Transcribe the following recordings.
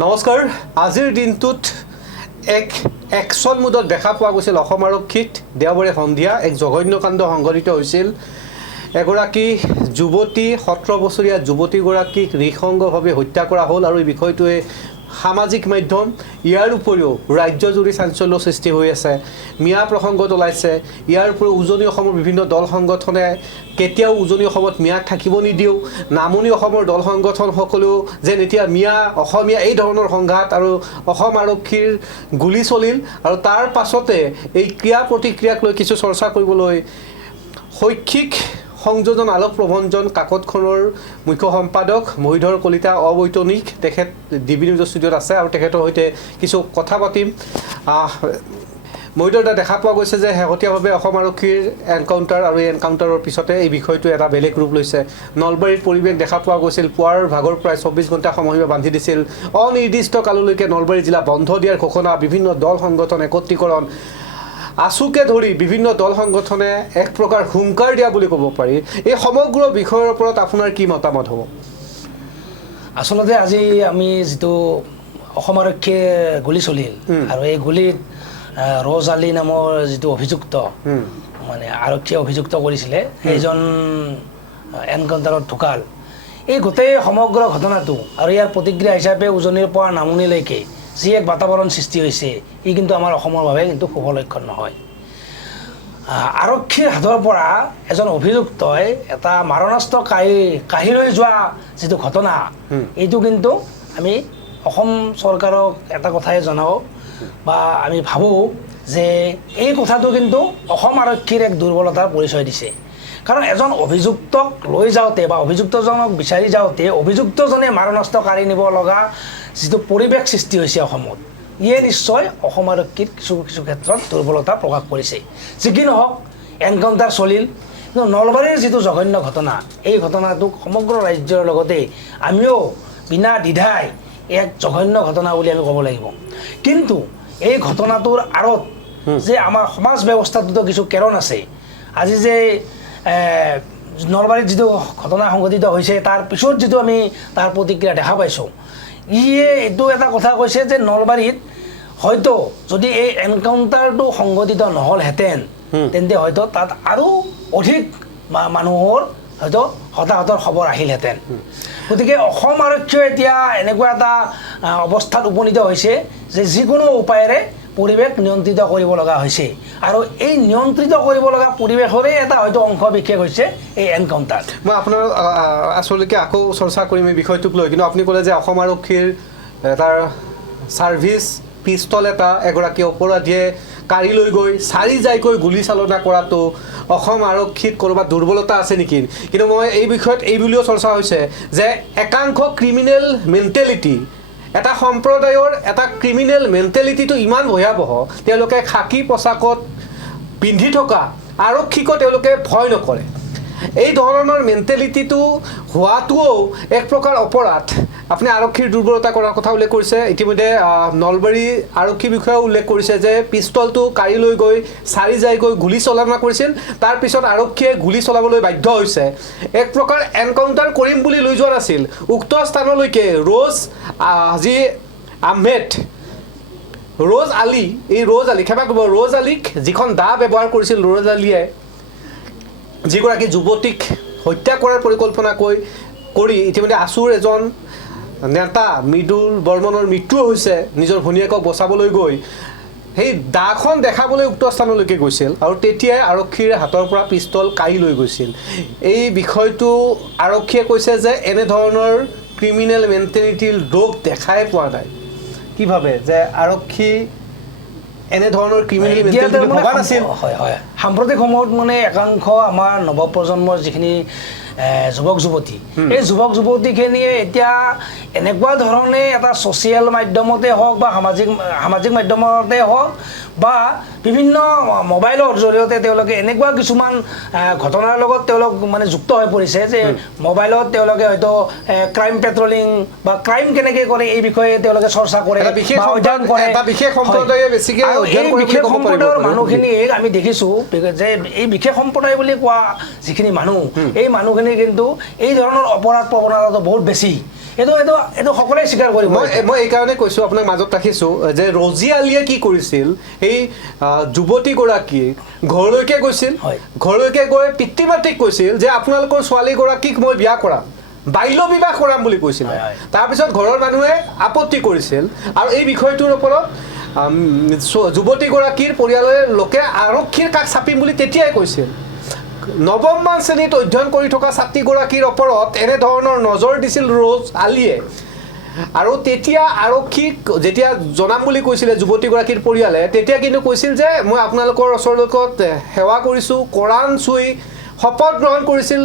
নমস্কাৰ আজিৰ দিনটোত এক একশন মুডত দেখা পোৱা গৈছিল অসম আৰক্ষীত দেওবাৰে সন্ধিয়া এক জঘন্য কাণ্ড সংঘটিত হৈছিল এগৰাকী যুৱতী 17 বছৰীয়া যুৱতীগৰাকীক নৃশংসভাৱে হত্যা কৰা হ'ল আৰু এই বিষয়টোৱে সামাজিক মাধ্যম ইয়াৰ উপৰিও ৰাজ্যজুৰি চাঞ্চল্য সৃষ্টি হৈ আছে মিয়া প্ৰসংগত ওলাইছে ইয়াৰ উপৰিও উজনি অসমৰ বিভিন্ন দল সংগঠনে কেতিয়াও উজনি অসমত মিয়াক থাকিব নিদিও নামনি অসমৰ দল সংগঠন সকলো যে এতিয়া মিয়া অসমীয়া এই ধৰণৰ সংঘাত আৰু অসম আৰক্ষীৰ গুলি চলিল আৰু তাৰ পাছতে এই ক্ৰিয়া প্ৰতিক্ৰিয়াক লৈ কিছু চৰ্চা কৰিবলৈ শৈক্ষিক সংযোজন আলোক প্ৰবঞ্জন কাকতখনৰ মুখ্য সম্পাদক মহিধৰ কলিতা অবৈতনিক তেখেত ডিবি নিউজ ষ্টুডিঅ'ত আছে আৰু তেখেতৰ সৈতে কিছু কথা পাতিম মহিধৰটা দেখা পোৱা গৈছে যে শেহতীয়াভাৱে অসম আৰক্ষীৰ এনকাউণ্টাৰ আৰু এই এনকাউণ্টাৰৰ পিছতে এই বিষয়টো এটা বেলেগ ৰূপ লৈছে নলবাৰীৰ পৰিৱেশ দেখা পোৱা গৈছিল পুৱাৰ ভাগৰ প্ৰায় 24 ঘণ্টা সময়সীমা বান্ধি দিছিল অনিৰ্দিষ্ট কাললৈকে নলবাৰী জিলা বন্ধ দিয়াৰ ঘোষণা বিভিন্ন দল সংগঠন একত্ৰীকৰণ আসুকে ধৰি বিভিন্ন দল সংগঠনে এক প্ৰকাৰ হুংকাৰ দিয়া বুলি ক'ব পাৰি এই সমগ্ৰ বিষয়ৰ ওপৰত আপোনাৰ কি মতামত হ'ব আসলতে আজি আমি যেটো অসম আৰক্ষীয়ে গুলি চলিল আৰু এই গুলিত ৰজ আলী নামৰ যেটো অভিযুক্ত মানে আৰক্ষীয়ে অভিযুক্ত কৰিছিলে সেইজন এনকাউণ্টাৰত ঢুকাল এই গোটেই সমগ্ৰ ঘটনাটো আৰু ইয়াৰ প্ৰতিক্ৰিয়া হিচাপে উজনিৰ পৰা নামনিলৈকে যি এক বাতাবৰণ সৃষ্টি হৈছে ই কিন্তু আমাৰ অসমৰ বাবে কিন্তু শুভ লক্ষণ নহয় আৰক্ষীৰ হাতৰ পৰা এজন অভিযুক্তই এটা মাৰণাস্ত্ৰ কাঢ়ি লৈ যোৱা যেটো ঘটনা এইটো কিন্তু আমি অসম চৰকাৰক এটা কথাই জনাও বা আমি ভাবো যে এই কথাটো কিন্তু অসম আৰক্ষীৰ এক দুৰ্বলতাৰ পৰিচয় দিছে কাৰণ এজন অভিযুক্তক লৈ যাওঁতে বা অভিযুক্তজনক বিচাৰি যাওঁতে অভিযুক্তজনে মাৰণাস্ত্ৰ কাঢ়ি নিব লগা যেটো পৰিৱেশ সৃষ্টি হৈছে অসমত ইয়ে নিশ্চয় অসম আৰক্ষীৰ কিছু ক্ষেত্ৰত দুৰ্বলতা প্ৰকাশ কৰিছে যি কি নহওক এনকাউণ্টাৰ চলিল কিন্তু নলবাৰীৰ যেটো জঘন্য ঘটনা এই ঘটনাটোক সমগ্ৰ ৰাজ্যৰ লগতে আমিও বিনা দ্বিধাই এক জঘন্য ঘটনা বুলি আমি ক'ব লাগিব কিন্তু এই ঘটনাটোৰ আঁৰত যে আমাৰ সমাজ ব্যৱস্থাটোতো কিছু কেৰণ আছে আজি যে নলবাৰীত যেটো ঘটনা সংঘটিত হৈছে তাৰ পিছত যেটো আমি তাৰ প্ৰতিক্ৰিয়া দেখা পাইছোঁ ইয়ে এইটো এটা কথা কৈছে যে নলবাৰীত হয়তো যদি এই এনকাউণ্টাৰটো সংঘটিত নহ'লহেঁতেন তেন্তে হয়তো তাত আৰু অধিক মানুহৰ হয়তো হতাহতৰ খবৰ আহিলহেঁতেন গতিকে অসম আৰক্ষীয়ে এতিয়া এনেকুৱা এটা অৱস্থাত উপনীত হৈছে যে যিকোনো উপায়েৰে পৰিৱেশ নিয়ন্ত্ৰিত কৰিব লগা হৈছে আৰু এই নিয়ন্ত্ৰিত কৰিব লগা পৰিৱেশৰে এটা হয়তো অংশ বিশেষ হৈছে এই এনকাউণ্টাৰ মই আপোনাৰ আসলকে আকৌ চৰ্চা কৰিম এই বিষয়টোক লৈ কিন্তু আপুনি ক'লে যে অসম আৰক্ষীৰ তাৰ ছাৰ্ভিচ পিষ্টল এটা এগৰাকী অপৰাধীয়ে কাঢ়ি লৈ গৈ চাৰি যাইকৈ গুলি চালনা কৰাটো অসম আৰক্ষীত ক'ৰবাত দুৰ্বলতা আছে নেকি কিন্তু মই এই বিষয়ত এই বুলিও চৰ্চা হৈছে যে একাংশ ক্ৰিমিনেল মেণ্টেলিটি এটা সম্প্ৰদায়ৰ এটা ক্ৰিমিনেল মেণ্টেলিটিটো ইমান ভয়াৱহ তেওঁলোকে খাকী পোছাকত পিন্ধি থকা আৰক্ষীকো তেওঁলোকে ভয় নকৰে এই ধৰণৰ মেণ্টেলিটিটো হোৱাটোও এক প্ৰকাৰ অপৰাধ আপুনি আৰক্ষীৰ দুৰ্বলতা কৰাৰ কথা উল্লেখ কৰিছে ইতিমধ্যে নলবাৰী আৰক্ষী বিষয়াও উল্লেখ কৰিছে যে পিষ্টলটো কাঢ়ি লৈ গৈ চাৰি যাইকৈ গুলি চালনা কৰিছিল তাৰ পিছত আৰক্ষীয়ে গুলি চলাবলৈ বাধ্য হৈছে এক প্ৰকাৰ এনকাউণ্টাৰ কৰিম বুলি লৈ যোৱা নাছিল উক্ত স্থানলৈকে ৰজ যি আহমেদ ৰজ আলী এই ৰজ আলী ক্ষমা কৰিব ৰজ আলীক যিখন দা ব্যৱহাৰ কৰিছিল ৰজ আলীয়ে যিগৰাকী যুৱতীক হত্যা কৰাৰ পৰিকল্পনা কৰি ইতিমধ্যে আছুৰ এজন নেতা মৃদুল বৰ্মনৰ মৃত্যু হৈছে নিজৰ ভনীয়েকক বচাবলৈ গৈ সেই দাখন দেখাবলৈ উক্ত স্থানলৈকে গৈছিল আৰু তেতিয়াই আৰক্ষীৰ হাতৰ পৰা পিষ্টল কাঢ়ি লৈ গৈছিল এই বিষয়টো আৰক্ষীয়ে কৈছে যে এনেধৰণৰ ক্ৰিমিনেল মেণ্টেলিটিৰ ৰোগ দেখাই পোৱা নাই কি ভাবে যে আৰক্ষী এনেধৰণৰ ক্ৰিমিনেল মেণ্টেলিটি ভবা নাছিল হয় হয় সাম্প্ৰতিক সময়ত মানে একাংশ আমাৰ নৱপ্ৰজন্মৰ যিখিনি যুৱক যুৱতী এই যুৱক যুৱতীখিনিয়ে এতিয়া এনেকুৱা ধৰণে এটা ছ'চিয়েল মাধ্যমতে হওক বা সামাজিক মাধ্যমতে হওক বা বিভিন্ন মোবাইলৰ জৰিয়তে তেওঁলোকে এনেকুৱা কিছুমান ঘটনাৰ লগত তেওঁলোক মানে যুক্ত হৈ পৰিছে যে মোবাইলত তেওঁলোকে হয়তো ক্ৰাইম পেট্ৰলিং বা ক্ৰাইম কেনেকৈ কৰে এই বিষয়ে তেওঁলোকে চৰ্চা কৰে এটা বিশেষ সম্প্ৰদায়ে বেছিকৈ অধ্যয়ন সম্প্ৰদায়ৰ মানুহখিনিক আমি দেখিছোঁ যে এই বিশেষ সম্প্ৰদায় বুলি কোৱা যিখিনি মানুহ এই মানুহখিনি কিন্তু এই ধৰণৰ অপৰাধ প্ৰৱণতাটো বহুত বেছি এইটো সকলোৱে স্বীকাৰ কৰিব। মই এইকাৰণে কৈছোঁ, আপোনাক মাজত ৰাখিছোঁ যে ৰজি আলিয়ে কি কৰিছিল, সেই যুৱতীগৰাকীক ঘৰলৈকে গৈছিল, ঘৰলৈকে গৈ পিতৃ মাতৃক কৈছিল যে আপোনালোকৰ ছোৱালীগৰাকীক মই বিয়া কৰাম, বাল্য বিবাহ কৰাম বুলি কৈছিল। তাৰপিছত ঘৰৰ মানুহে আপত্তি কৰিছিল আৰু এই বিষয়টোৰ ওপৰত যুৱতীগৰাকীৰ পৰিয়ালৰ লোকে আৰক্ষীৰ কাষ চাপিম বুলি তেতিয়াই কৈছিল। নৱমমান শ্ৰেণীত অধ্যয়ন কৰি থকা ছাত্ৰীগৰাকীৰ ওপৰত এনেধৰণৰ নজৰ দিছিল ৰজ আলিয়ে। আৰু তেতিয়া আৰক্ষীক যেতিয়া জনাম বুলি কৈছিলে যুৱতীগৰাকীৰ পৰিয়ালে, তেতিয়া কিন্তু কৈছিল যে মই আপোনালোকৰ ওচৰলৈকত সেৱা কৰিছোঁ, কোৰাণ চুই শপত গ্ৰহণ কৰিছিল।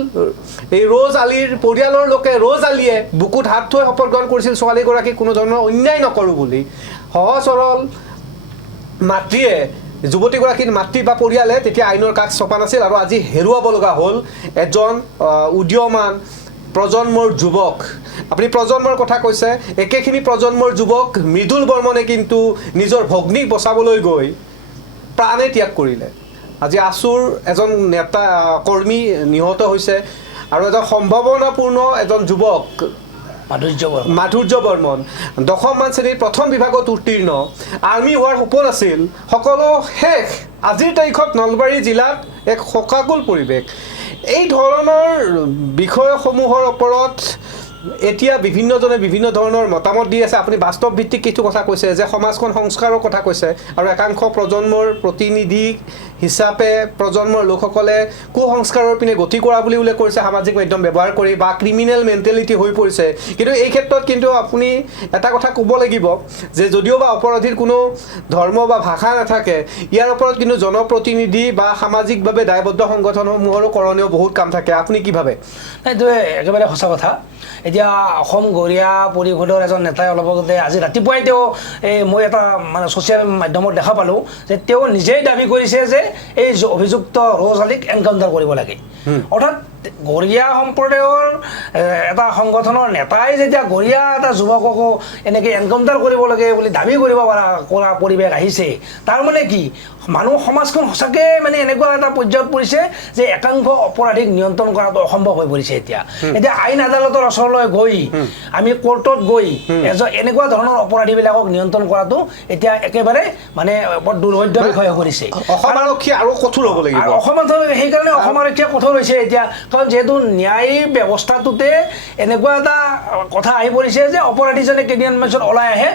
এই ৰজ আলিৰ পৰিয়ালৰ লোকে ৰজ আলিয়ে বুকুত হাত থৈ শপত গ্ৰহণ কৰিছিল ছোৱালীগৰাকীক কোনো ধৰণৰ অন্যায় নকৰোঁ বুলি। সহজ সৰল মাতৃয়ে, যুৱতীগৰাকীৰ মাতৃ বা পৰিয়ালে তেতিয়া আইনৰ কাষ চপা নাছিল আৰু আজি হেৰুৱাব লগা হ'ল এজন উদীয়মান প্ৰজন্মৰ যুৱক। আপুনি প্ৰজন্মৰ কথা কৈছে, একেখিনি প্ৰজন্মৰ যুৱক মৃদুল বৰ্মনে কিন্তু নিজৰ ভগ্নীক বচাবলৈ গৈ প্ৰাণে ত্যাগ কৰিলে। আজি আছুৰ এজন নেতা কৰ্মী নিহত হৈছে আৰু এজন সম্ভাৱনাপূৰ্ণ এজন যুৱক মাধুৰ্য বৰ্মন 10মান শ্ৰেণীৰ প্ৰথম বিভাগত উত্তীৰ্ণ, আৰ্মি হোৱাৰ সপোন আছিল, সকলো শেষ। আজিৰ তাৰিখত নলবাৰী জিলাত এক শোকাকুল পৰিৱেশ। এই ধৰণৰ বিষয়সমূহৰ ওপৰত এতিয়া বিভিন্নজনে বিভিন্ন ধৰণৰ মতামত দি আছে। আপুনি বাস্তৱ ভিত্তিক কিছু কথা কৈছে যে সমাজখন সংস্কাৰৰ কথা কৈছে আৰু একাংশ প্ৰজন্মৰ প্ৰতিনিধি হিচাপে প্ৰজন্মৰ লোকসকলে কুসংস্কাৰৰ পিনে গতি কৰা বুলি উল্লেখ কৰিছে, সামাজিক মাধ্যম ব্যৱহাৰ কৰি বা ক্ৰিমিনেল মেণ্টেলিটি হৈ পৰিছে। কিন্তু এই ক্ষেত্ৰত কিন্তু আপুনি এটা কথা ক'ব লাগিব যে যদিও বা অপৰাধীৰ কোনো ধৰ্ম বা ভাষা নাথাকে, ইয়াৰ ওপৰত কিন্তু জনপ্ৰতিনিধি বা সামাজিকভাৱে দায়বদ্ধ সংগঠনসমূহৰো কৰণীয় বহুত কাম থাকে। আপুনি কি ভাবে? এইটো একেবাৰে সঁচা কথা। এতিয়া অসম গৰিয়া পৰিষদৰ এজন নেতাই অলপ আগতে আজি ৰাতিপুৱাই তেওঁ মই এটা মানে ছ'চিয়েল মাধ্যমত দেখা পালোঁ যে তেওঁ নিজেই দাবী কৰিছে যে এই অভিযুক্ত ৰজ আলিক এনকাউণ্টাৰ কৰিব লাগে। অৰ্থাৎ গৰিয়া সম্প্ৰদায়ৰ এটা সংগঠনৰ নেতাই যেতিয়া গৰিয়া এটা যুৱককো এনেকৈ এনকাউণ্টাৰ কৰিব লাগে বুলি দাবী কৰিব কৰা পৰিৱেশ আহিছে, তাৰ মানে কি সমাজখন সঁচাকৈ মানে এনেকুৱা এটা পৰ্যায়ত পৰিছে যে একাংশ অপৰাধীক নিয়ন্ত্ৰণ কৰাটো অসম্ভৱ হৈ পৰিছে। এতিয়া আইন আদালতৰ ওচৰলৈ গৈ আমি কোৰ্টত গৈ এনেকুৱা ধৰণৰ অপৰাধীবিলাকক নিয়ন্ত্ৰণ কৰাটো এতিয়া একেবাৰে মানে বৰ দুৰ্ভাগ্য বিষয় হৈ পৰিছে। অসম আৰক্ষী আৰু কঠোৰ হ'ব লাগিব। সেইকাৰণে অসম আৰক্ষীয়ে কঠোৰ হৈছে এতিয়া, কাৰণ যিহেতু ন্যায় ব্যৱস্থাটোতে এনেকুৱা এটা কথা আহি পৰিছে যে অপৰাধীজনে কেইদিনমান পিছত ওলাই আহে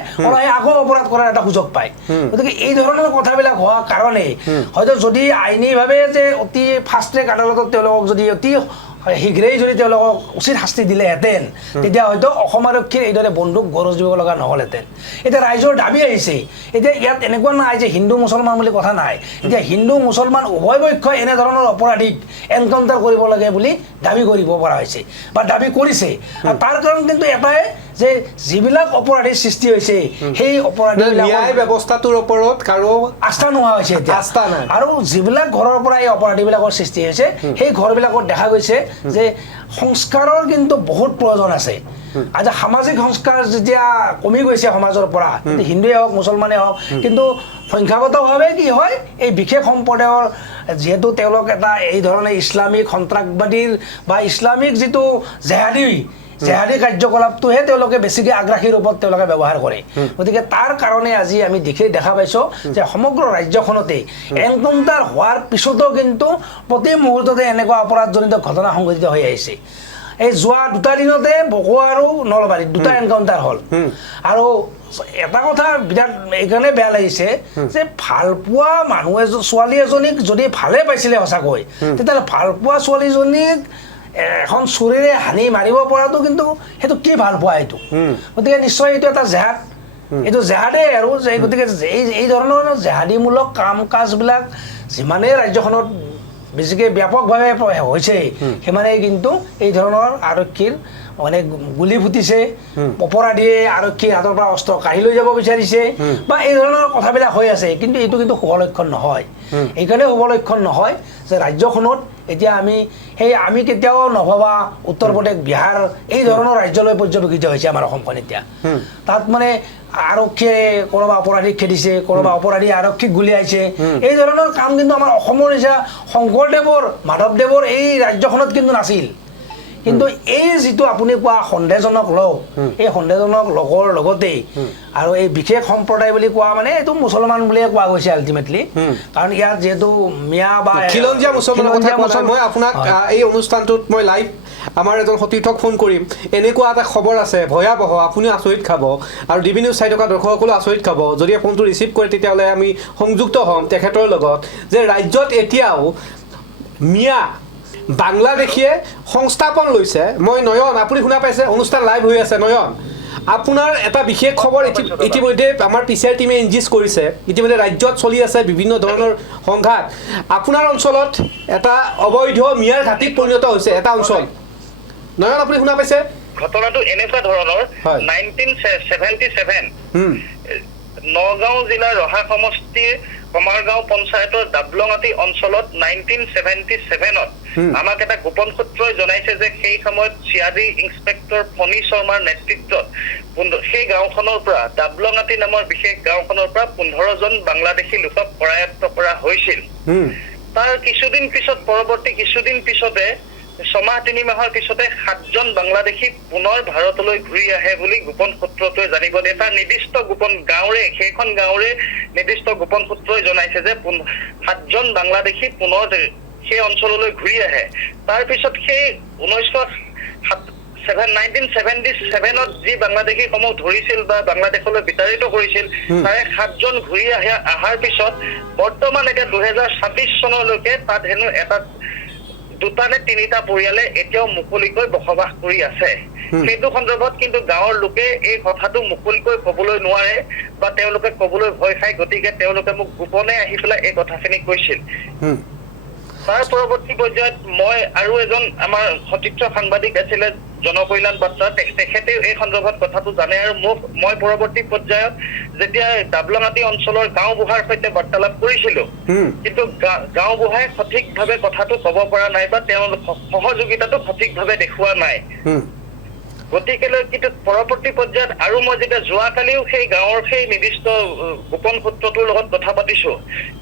আকৌ অপৰাধ কৰাৰ এটা সুযোগ পায়। গতিকে এই ধৰণৰ কথাবিলাক হোৱাৰ কাৰণে হয়তো যদি আইনীভাৱে যে অতি ফাষ্ট ট্ৰেক আদালতত তেওঁলোকক যদি অতি শীঘ্ৰেই যদি তেওঁলোকক উচিত শাস্তি দিলেহেঁতেন, তেতিয়া হয়তো অসম আৰক্ষীৰ এইদৰে বন্দুক গৰজ দিব লগা নহ'লহেঁতেন। এতিয়া ৰাইজৰ দাবী আহিছে, এতিয়া ইয়াত এনেকুৱা নাই যে হিন্দু মুছলমান বুলি কথা নাই। এতিয়া হিন্দু মুছলমান উভয় পক্ষই এনেধৰণৰ অপৰাধীক এনকাউণ্টাৰ কৰিব লাগে বুলি দাবী কৰিব পৰা হৈছে বা দাবী কৰিছে। আৰু তাৰ কাৰণ কিন্তু এটাই যে যিবিলাক অপৰাধীৰ সৃষ্টি হৈছে সেই অপৰাধীবিলাকৰ ব্যৱস্থাটোৰ ওপৰত কাৰো আস্থা নোহোৱা হৈছে এতিয়া। আস্থা নাই। আৰু যিবিলাক ঘৰৰ পৰা এই অপৰাধীবিলাকৰ সৃষ্টি হৈছে সেই ঘৰবিলাকত দেখা গৈছে যে সংস্কাৰৰ কিন্তু বহুত প্ৰয়োজন আছে। আজি সামাজিক সংস্কাৰ যেতিয়া কমি গৈছে সমাজৰ পৰা, হিন্দুৱে হওক মুছলমানে হওক, কিন্তু সংখ্যাগতভাৱে কি হয় এই বিশেষ সম্প্ৰদায়ৰ যিহেতু তেওঁলোক এটা এই ধৰণে ইছলামিক সন্ত্ৰাসবাদীৰ বা ইছলামিক যিটো জেহাদী কাৰ্যকলাপটোহে তেওঁলোকে বেছিকৈ আগ্ৰাসী ৰূপত তেওঁলোকে ব্যৱহাৰ কৰে। গতিকে তাৰ কাৰণে আজি আমি দেখা পাইছোঁ যে সমগ্ৰ ৰাজ্যখনতে এনকাউণ্টাৰ হোৱাৰ পিছতো কিন্তু প্ৰতি মুহূৰ্ততে এনেকুৱা অপৰাধজনিত ঘটনা সংঘটিত হৈ আহিছে। এই যোৱা 2 দিনতে বকোৱা আৰু নলবাৰীত 2টা এনকাউণ্টাৰ হ'ল। আৰু এটা কথা বিৰাট এইকাৰণে বেয়া লাগিছে যে ভালপোৱা মানুহ ছোৱালী এজনীক যদি ভালে পাইছিলে সঁচাকৈ, তেতিয়াহ'লে ভালপোৱা ছোৱালীজনীক এখন চুৰিৰে হানি মাৰিব পৰাটো কিন্তু সেইটো কি ভাল পোৱা এইটো। গতিকে নিশ্চয় এইটো এটা জেহাদ, এইটো জেহাদেই আৰু যে গতিকে এই ধৰণৰ জেহাদীমূলক কাম কাজবিলাক যিমানেই ৰাজ্যখনত বেছিকৈ ব্যাপকভাৱে হৈছে, সিমানেই কিন্তু এই ধৰণৰ আৰক্ষীৰ মানে গুলি ফুটিছে, অপৰাধীয়ে আৰক্ষীৰ হাতৰ পৰা অস্ত্ৰ কাঢ়ি লৈ যাব বিচাৰিছে বা এই ধৰণৰ কথাবিলাক হৈ আছে। কিন্তু এইটো কিন্তু শুভ লক্ষণ নহয়। এইকাৰণে শুভ লক্ষণ নহয় যে ৰাজ্যখনত এতিয়া আমি কেতিয়াও নভবা উত্তৰ প্ৰদেশ বিহাৰ এই ধৰণৰ ৰাজ্যলৈ পৰ্যবেক্ষিত হৈছে আমাৰ অসমখন। এতিয়া তাত মানে আৰক্ষীয়ে কোনোবা অপৰাধীক খেদিছে, কোনোবা অপৰাধীয়ে আৰক্ষীক গুলিয়াইছে, এই ধৰণৰ কাম কিন্তু আমাৰ অসমৰ নিচিনা শংকৰদেৱৰ মাধৱদেৱৰ এই ৰাজ্যখনত কিন্তু নাছিল। কিন্তু এই যিটো আপুনি কোৱা সন্দেহজনক লোক এই সন্দেহজনক লোকৰ লগতেই আৰু এই বিশেষ সম্প্ৰদায় বুলি কোৱা মানে এইটো মুছলমান বুলিয়ে কোৱা গৈছে আল্টিমেটলি কাৰণ ইয়াত যিহেতু মিয়া বা খিলঞ্জীয়া মুছলমানৰ কথা কোৱা নাই মই আপোনাক এই অনুষ্ঠানটোত মই লাইভ আমাৰ এজন সতীৰ্থক ফোন কৰিম এনেকুৱা এটা খবৰ আছে ভয়াৱহ আপুনি আচৰিত খাব আৰু ডিবি নিউজ চাই থকা দৰ্শকসকলেও আচৰিত খাব যদি ফোনটো ৰিচিভ কৰে তেতিয়াহ'লে আমি সংযুক্ত হ'ম তেখেতৰ লগত যে ৰাজ্যত এতিয়াও মিয়া বাংলাদেশীয়ে সংস্থাপন লৈছে মই নয়ন আপুনি শুনা পাইছে অনুষ্ঠান লাইভ হৈ আছে নয়ন আপোনাৰ এটা বিশেষ খবৰ ইতিমধ্যে আমাৰ পিচিআৰ টিমে ইনজিচ কৰিছে ইতিমধ্যে ৰাজ্যত চলি আছে বিভিন্ন ধৰণৰ সংঘাত আপোনাৰ অঞ্চলত এটা অবৈধ মিয়াৰ ঘাটিত পৰিণত হৈছে এটা অঞ্চল নয়ন আপুনি শুনা পাইছে ঘটনাটো এনেকুৱা ধৰণৰ 1977 নগাঁও জিলাৰ ৰহা সমষ্টিৰ কমাৰগাঁও পঞ্চায়তৰ দাবলঙাটি অঞ্চলত 1977ত আমাক এটা গোপন সূত্ৰই জনাইছে যে সেই সময়ত চিআৰডি ইন্সপেক্টৰ ফণী শৰ্মাৰ নেতৃত্বত সেই গাঁওখনৰ পৰা দাবলঙাটি নামৰ বিশেষ গাঁওখনৰ পৰা 15 জন বাংলাদেশী লোকক কৰায়ত্ব কৰা হৈছিল তাৰ কিছুদিন পিছত পৰৱৰ্তী কিছুদিন পিছতে ছমাহ 3 মাহৰ পিছতে 7 জন বাংলাদেশী পুনৰ ভাৰতলৈ ঘূৰি আহে বুলি গোপন সূত্ৰটোৱে জানিব দিয়ে তাৰ নিৰ্দিষ্ট গোপন গাঁৱৰে সেইখন গাঁৱৰে নিৰ্দিষ্ট গোপন সূত্ৰই জনাইছে যে 7 জন বাংলাদেশী পুনৰ সেই অঞ্চললৈ ঘূৰি আহে তাৰ পিছত সেই 1977ত যি বাংলাদেশী সমূহ ধৰিছিল বা বাংলাদেশলৈ বিতাড়িত কৰিছিল তাৰে 7 জন ঘূৰি অহাৰ পিছত বৰ্তমান এতিয়া 2026 চনলৈকে তাত হেনো এটা 2টা নে 3টা পৰিয়ালে এতিয়াও মুকলিকৈ বসবাস কৰি আছে সেইটো সন্দৰ্ভত কিন্তু গাঁৱৰ লোকে এই কথাটো মুকলিকৈ ক'বলৈ নোৱাৰে বা তেওঁলোকে ক'বলৈ ভয় খায় গতিকে তেওঁলোকে মোক গোপনে আহি পেলাই এই কথাখিনি কৈছিল তাৰ পৰৱৰ্তী পৰ্যায়ত মই আৰু এজন আমাৰ সতীৰ্থ সাংবাদিক আছিলে জনকল্যাণ বাৰ্তা তেখেতে এই সন্দৰ্ভত কথাটো জানে আৰু মই পৰৱৰ্তী পৰ্যায়ত যেতিয়া দাবলঙাটি অঞ্চলৰ গাঁওবুঢ়াৰ সৈতে বাৰ্তালাপ কৰিছিলো কিন্তু গাঁওবুঢ়াই সঠিকভাৱে কথাটো ক'ব পৰা নাই বা তেওঁৰ সহযোগিতাটো সঠিকভাৱে দেখুওৱা নাই গতিকে কিন্তু পৰৱৰ্তী পৰ্যায়ত আৰু মই যেতিয়া যোৱাকালিও সেই গাঁৱৰ সেই নিৰ্দিষ্ট গোপন সূত্ৰটোৰ লগত কথা পাতিছো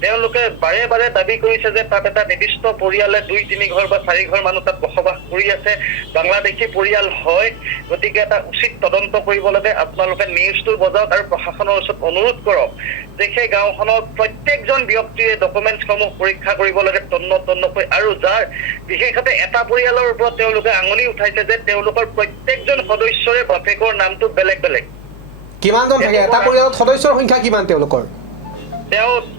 তেওঁলোকে বাৰে বাৰে দাবী কৰিছে যে তাত এটা নিৰ্দিষ্ট পৰিয়ালে 2-3 ঘৰ বা 4 ঘৰ মানুহ তাত বসবাস কৰি আছে বাংলাদেশী পৰিয়াল হয় গতিকে এটা উচিত তদন্ত কৰিব লাগে আপোনালোকে নিউজটো বজাওক আৰু প্ৰশাসনৰ ওচৰত অনুৰোধ কৰক যে সেই গাঁওখনৰ প্ৰত্যেকজন ব্যক্তিয়ে ডকুমেণ্টছসমূহ পৰীক্ষা কৰিব লাগে তন্নকৈ আৰু যাৰ বিশেষতে এটা পৰিয়ালৰ ওপৰত তেওঁলোকে আঙুলি উঠাইছে যে তেওঁলোকৰ প্ৰত্যেকজন সদস্যৰে বাপেকৰ নামটো বেলেগ বেলেগ কিমানজন থাকে এটা পৰিয়ালত সদস্যৰ সংখ্যা কিমান তেওঁলোকৰ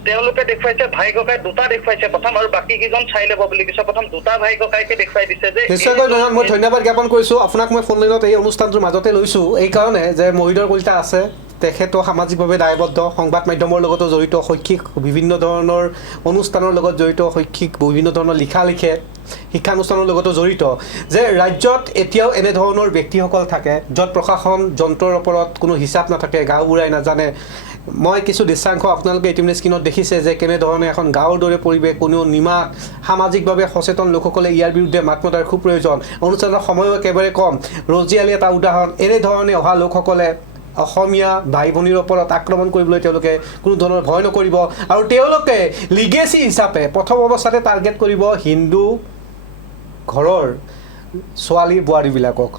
তেওঁলোকে দেখুৱাইছে ভাই ককাই 2টা দেখুৱাইছে প্ৰথম আৰু বাকি কিজন চাই ল'ব বুলি কৈছে প্ৰথম 2টা ভাই ককাইকে দেখুৱাই দিছে যে নিশ্চয়কৈ মই ধন্যবাদ জ্ঞাপন কৰিছোঁ আপোনাক মই ফোন লাইনত এই অনুষ্ঠানটোৰ মাজতে লৈছোঁ এইকাৰণে যে মহিধৰ কলিতা আছে তেখেতো সামাজিকভাৱে দায়বদ্ধ সংবাদ মাধ্যমৰ লগতো জড়িত শৈক্ষিক বিভিন্ন ধৰণৰ অনুষ্ঠানৰ লগত জড়িত শৈক্ষিক বিভিন্ন ধৰণৰ লিখা লিখে শিক্ষানুষ্ঠানৰ লগতো জড়িত যে ৰাজ্যত এতিয়াও এনেধৰণৰ ব্যক্তিসকল থাকে য'ত প্ৰশাসন যন্ত্ৰৰ ওপৰত কোনো হিচাপ নাথাকে গাঁওবুঢ়াই নাজানে মই কিছু দৃশ্যাংশ আপোনালোকে ইতিমধ্যে স্ক্ৰীণত দেখিছে যে কেনেধৰণে এখন গাঁৱৰ দৰে পৰিৱেশ কোনো নিমাত সামাজিকভাৱে সচেতন লোকসকলে ইয়াৰ বিৰুদ্ধে মাত মতাৰ খুব প্ৰয়োজন অনুষ্ঠানৰ সময়ো একেবাৰে কম ৰজিয়ালি এটা উদাহৰণ এনেধৰণে অহা লোকসকলে অসমীয়া ভাই ভনীৰ ওপৰত আক্ৰমণ কৰিবলৈ তেওঁলোকে কোনো ধৰণৰ ভয় নকৰিব আৰু তেওঁলোকে লিগেচি হিচাপে প্ৰথম অৱস্থাতে টাৰ্গেট কৰিব হিন্দু ঘৰৰ ছোৱালী বোৱাৰীবিলাকক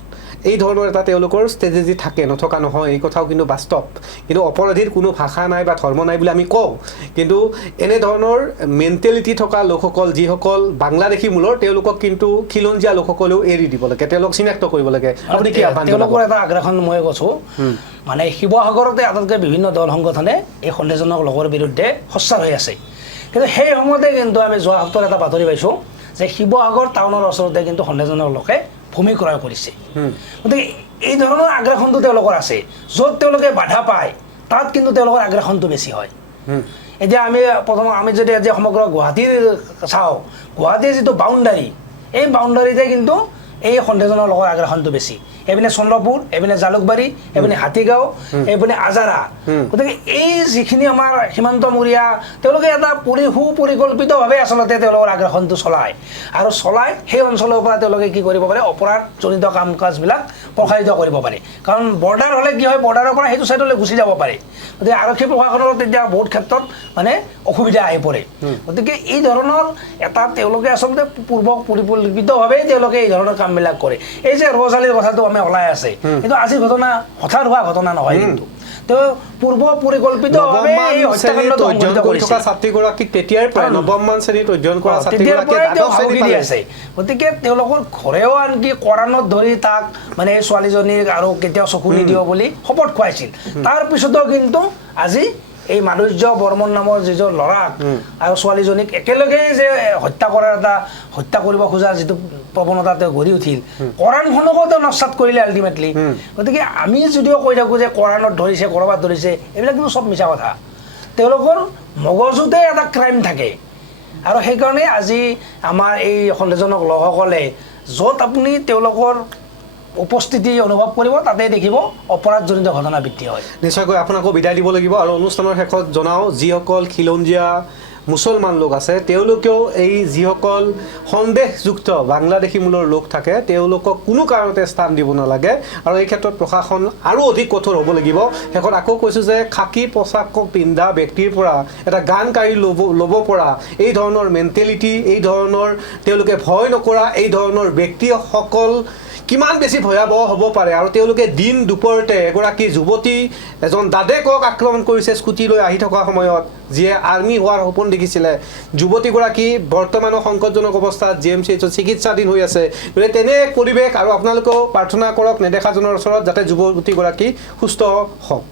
এই ধৰণৰ এটা তেওঁলোকৰ ষ্ট্ৰেটেজি থাকে নথকা নহয় এই কথাও কিন্তু বাস্তৱ কিন্তু অপৰাধীৰ কোনো ভাষা নাই বা ধৰ্ম নাই বুলি আমি কওঁ কিন্তু এনেধৰণৰ মেণ্টেলিটি থকা লোকসকল যিসকল বাংলাদেশী মূলৰ তেওঁলোকক কিন্তু খিলঞ্জীয়া লোকসকলেও এৰি দিব লাগে তেওঁলোক চিনাক্ত কৰিব লাগে আপুনি কি আহ্বান তেওঁলোকৰ এটা আগ্ৰাসন মই কৈছোঁ মানে শিৱসাগৰতে আটাইতকৈ বিভিন্ন দল সংগঠনে এই সন্দেহজনক লোকৰ বিৰুদ্ধে সোচ্চাৰ হৈ আছে কিন্তু সেই সময়তে কিন্তু আমি যোৱা সপ্তাহত এটা বাতৰি পাইছোঁ যে শিৱসাগৰ টাউনৰ ওচৰতে কিন্তু সন্দেহজনক লোকে ভূমি ক্ৰয় কৰিছে গতিকে এই ধৰণৰ আগ্ৰাসনটো তেওঁলোকৰ আছে য'ত তেওঁলোকে বাধা পায় তাত কিন্তু তেওঁলোকৰ আগ্ৰাসনটো বেছি হয় এতিয়া আমি যদি আজি সমগ্ৰ গুৱাহাটীৰ চাওঁ গুৱাহাটীৰ যিটো বাউণ্ডাৰী এই বাউণ্ডাৰীতে কিন্তু এই সন্দেহজনক লোকৰ আগ্ৰাসনটো বেছি এইপিনে চন্দ্ৰপুৰ, এইপিনে জালুকবাৰী, এইপিনে হাতীগাঁও, এইপিনে আজাৰা। গতিকে এই যিখিনি আমাৰ সীমান্তমূৰীয়া তেওঁলোকে এটা সুপৰিকল্পিতভাৱে আচলতে তেওঁলোকৰ আগ্ৰাসনটো চলায় আৰু চলাই সেই অঞ্চলৰ পৰা তেওঁলোকে কি কৰিব পাৰে অপৰাধজনিত কাম কাজবিলাক প্ৰসাৰিত কৰিব পাৰে। কাৰণ বৰ্ডাৰ হ'লে কি হয় বৰ্ডাৰৰ পৰা সেইটো ছাইডলৈ গুচি যাব পাৰে। গতিকে আৰক্ষী প্ৰশাসনৰ তেতিয়া বহুত ক্ষেত্ৰত মানে অসুবিধা আহি পৰে। গতিকে এই ধৰণৰ এটা তেওঁলোকে আচলতে পৰিকল্পিতভাৱে তেওঁলোকে এই ধৰণৰ কামবিলাক কৰে। এই যে ৰজালিৰ কথাটো আমি ওলাই আছে কিন্তু আজিৰ ঘটনা হঠাৎ হোৱা ঘটনা নহয়, কিন্তু তেওঁ পূৰ্ব পৰিকল্পিতভাৱে এই হত্যাকাণ্ডটো সংঘটিত কৰিছে। ছাত্ৰীগৰাকীক তেতিয়াৰ পৰা নৱমমান শ্ৰেণীত অধ্যয়ন কৰা ছাত্ৰীগৰাকীয়ে আছে। গতিকে তেওঁলোকৰ ঘৰেও আনকি কৰাণত ধৰি তাক মানে এই ছোৱালীজনীক আৰু কেতিয়াও চকু নিদিব বুলি শপত খুৱাইছিল। তাৰপিছতো কিন্তু আজি এই মাধুৰ্য বৰ্মন নামৰ যিজন ল'ৰাক আৰু ছোৱালীজনীক একেলগে যে হত্যা কৰিব খোজা যিটো প্ৰৱণতা তেওঁ গঢ়ি উঠিল, কৰাণখনকো তেওঁ নস্বাত কৰিলে আল্টিমেটলি। গতিকে আমি যদিও কৈ থাকোঁ যে কৰাণত ধৰিছে ক'ৰবাত ধৰিছে, এইবিলাক কিন্তু চব মিছা কথা। তেওঁলোকৰ মগজুতে এটা ক্ৰাইম থাকে আৰু সেইকাৰণে আজি আমাৰ এই সন্দেহজনক লোকসকলে য'ত আপুনি তেওঁলোকৰ উপস্থিতি অনুভৱ কৰিব তাতে দেখিব অপৰাধজনিত ঘটনা বৃদ্ধি হয়। নিশ্চয়কৈ আপোনাকো বিদায় দিব লাগিব আৰু অনুষ্ঠানৰ শেষত জনাওঁ যিসকল খিলঞ্জীয়া মুছলমান লোক আছে তেওঁলোকেও এই যিসকল সন্দেহযুক্ত বাংলাদেশী মূলৰ লোক থাকে তেওঁলোকক কোনো কাৰণতে স্থান দিব নালাগে আৰু এই ক্ষেত্ৰত প্ৰশাসন আৰু অধিক কঠোৰ হ'ব লাগিব। শেষত আকৌ কৈছোঁ যে খাকী পোচাক পিন্ধা ব্যক্তিৰ পৰা এটা গান কাঢ়ি ল'ব পৰা এই ধৰণৰ মেণ্টেলিটি, এই ধৰণৰ তেওঁলোকে ভয় নকৰা এই ধৰণৰ ব্যক্তিসকল কিমান বেছি ভয়াৱহ হ'ব পাৰে আৰু তেওঁলোকে দিন দুপৰতে এগৰাকী যুৱতী এজন দাদেকক আক্ৰমণ কৰিছে স্কুটি লৈ আহি থকা সময়ত, যিয়ে আৰ্মি হোৱাৰ সপোন দেখিছিলে। যুৱতীগৰাকী বৰ্তমানো সংকটজনক অৱস্থাত GMCHত চিকিৎসাধীন হৈ আছে। গতিকে তেনে পৰিৱেশ আৰু আপোনালোকেও প্ৰাৰ্থনা কৰক নেদেখাজনৰ ওচৰত যাতে যুৱতীগৰাকী সুস্থ হওক।